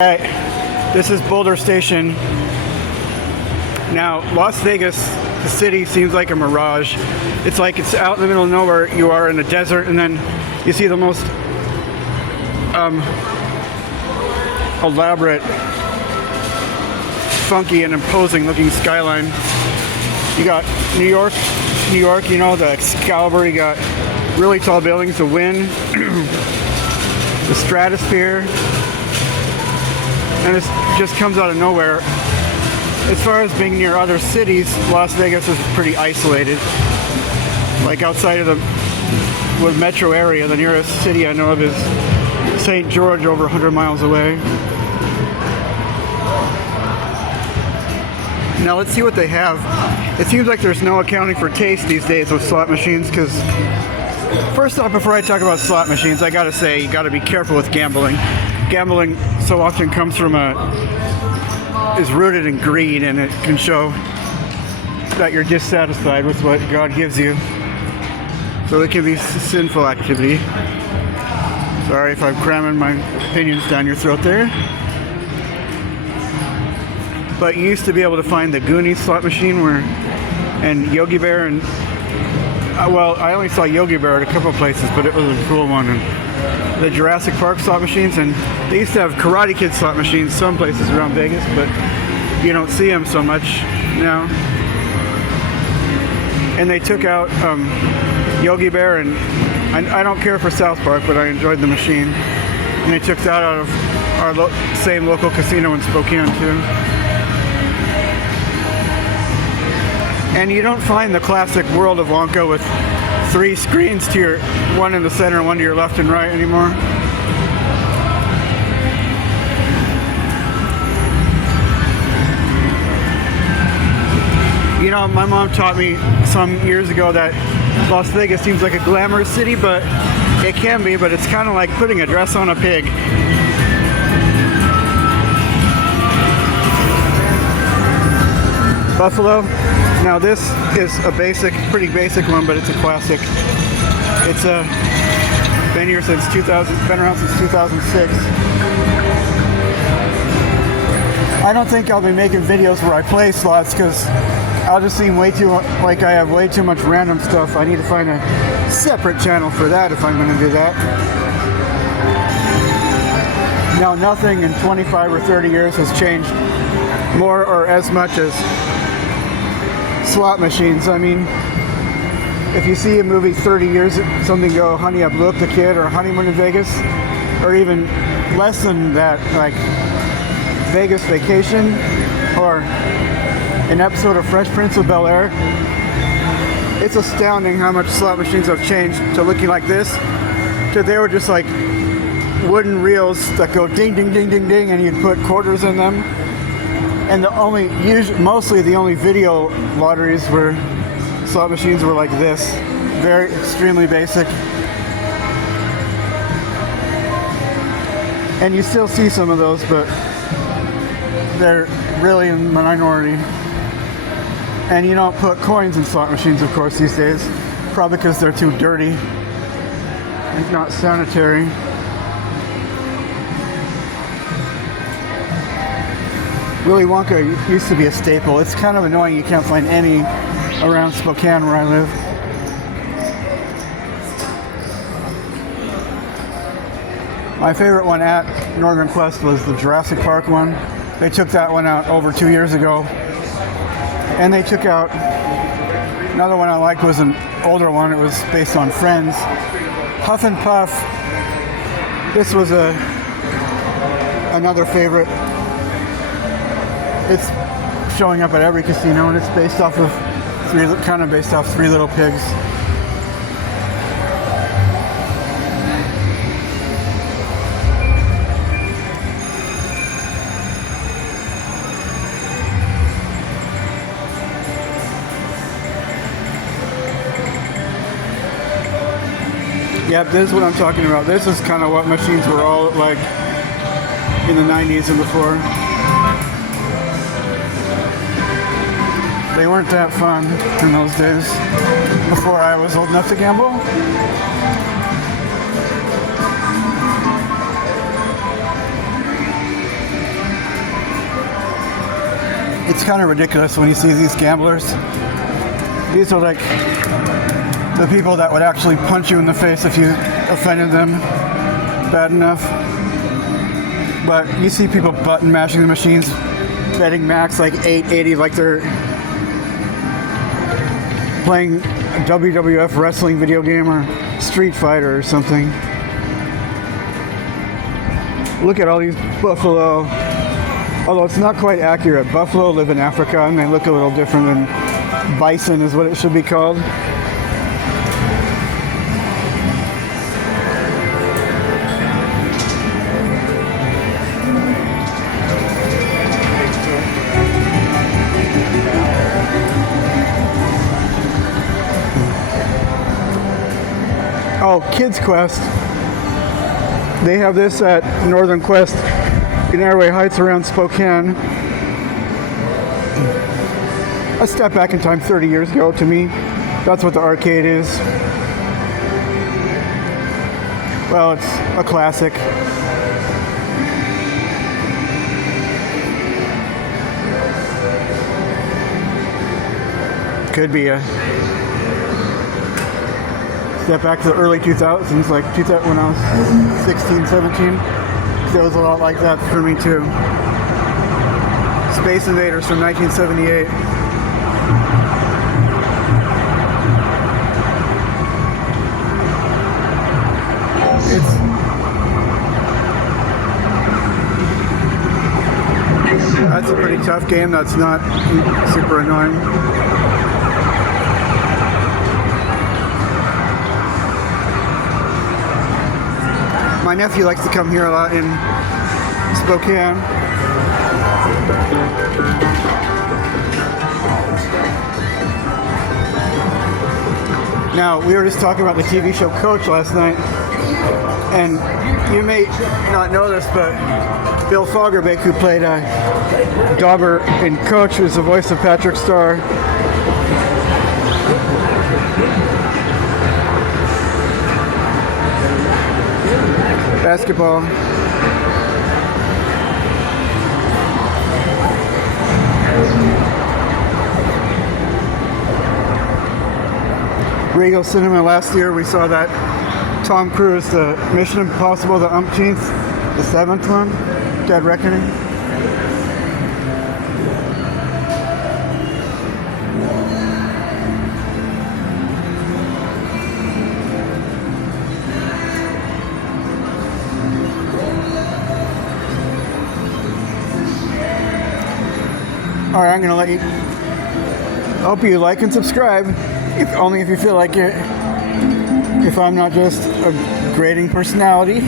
Alright, this is Boulder Station. Now, Las Vegas, the city, seems like a mirage. It's like it's out in the middle of nowhere. You are in a desert, and then you see the most elaborate, funky, and imposing looking skyline. You got New York, you know, the Excalibur. You got really tall buildings, the wind, the stratosphere. And it just comes out of nowhere. As far as being near other cities, Las Vegas is pretty isolated. Like outside of the metro area, the nearest city I know of is St. George, over 100 miles away. Now let's see what they have. It seems like there's no accounting for taste these days with slot machines, because first off, before I talk about slot machines, I gotta say, you gotta be careful with gambling. Gambling so often comes from is rooted in greed, and it can show that you're dissatisfied with what God gives you. So it can be sinful activity. Sorry if I'm cramming my opinions down your throat there. But you used to be able to find the Goonies slot machine and Yogi Bear, and well, I only saw Yogi Bear at a couple places, but it was a cool one. And the Jurassic Park slot machines, and they used to have Karate Kid slot machines some places around Vegas, but you don't see them so much now. And they took out Yogi Bear, and I don't care for South Park, but I enjoyed the machine. And they took that out of our same local casino in Spokane too. And you don't find the classic World of Wonka with 3 screens to your one in the center and one to your left and right anymore. You know, my mom taught me some years ago that Las Vegas seems like a glamorous city, but it can be, but it's kind of like putting a dress on a pig. Buffalo. Now this is a pretty basic one, but it's a classic. It's been here since 2000, been around since 2006. I don't think I'll be making videos where I play slots, because I'll just seem way too like I have way too much random stuff. I need to find a separate channel for that if I'm going to do that. Now, nothing in 25 or 30 years has changed more or as much as slot machines. I mean, if you see a movie 30 years, something go, Honey, I Blew Up the Kid, or Honeymoon in Vegas, or even less than that, like Vegas Vacation, or an episode of Fresh Prince of Bel-Air, it's astounding how much slot machines have changed to looking like this, to they were just like wooden reels that go ding, ding, ding, ding, ding, and you'd put quarters in them. And mostly the only video lotteries where slot machines were like this. Very, extremely basic. And you still see some of those, but they're really in the minority. And you don't put coins in slot machines, of course, these days. Probably because they're too dirty and not sanitary. Willy Wonka used to be a staple. It's kind of annoying you can't find any around Spokane where I live. My favorite one at Northern Quest was the Jurassic Park one. They took that one out over 2 years ago. And they took out another one I liked, was an older one. It was based on Friends. Huff and Puff. This was another favorite. It's showing up at every casino, and it's based off of Three Little Pigs. Yeah, this is what I'm talking about. This is kind of what machines were all like in the 90s and before. They weren't that fun in those days, before I was old enough to gamble. It's kind of ridiculous when you see these gamblers. These are like the people that would actually punch you in the face if you offended them bad enough. But you see people button mashing the machines, betting max like 880, like they're playing a WWF wrestling video game or Street Fighter or something. Look at all these buffalo. Although it's not quite accurate. Buffalo live in Africa and they look a little different than bison is what it should be called. Oh, Kids Quest. They have this at Northern Quest in Airway Heights around Spokane. A step back in time 30 years ago to me. That's what the arcade is. Well, it's a classic. Could be a step back to the early 2000s, like when I was 16, 17. It was a lot like that for me too. Space Invaders from 1978. That's a pretty tough game. That's not super annoying. My nephew likes to come here a lot in Spokane. Now, we were just talking about the TV show Coach last night, and you may not know this, but Bill Fagerbeck, who played Dauber in Coach, was the voice of Patrick Starr. Basketball. Regal Cinema last year, we saw that Tom Cruise, the Mission Impossible, the umpteenth, the 7th one, Dead Reckoning. All right, I'm gonna let you. Hope you like and subscribe, only if you feel like it. If I'm not just a grating personality.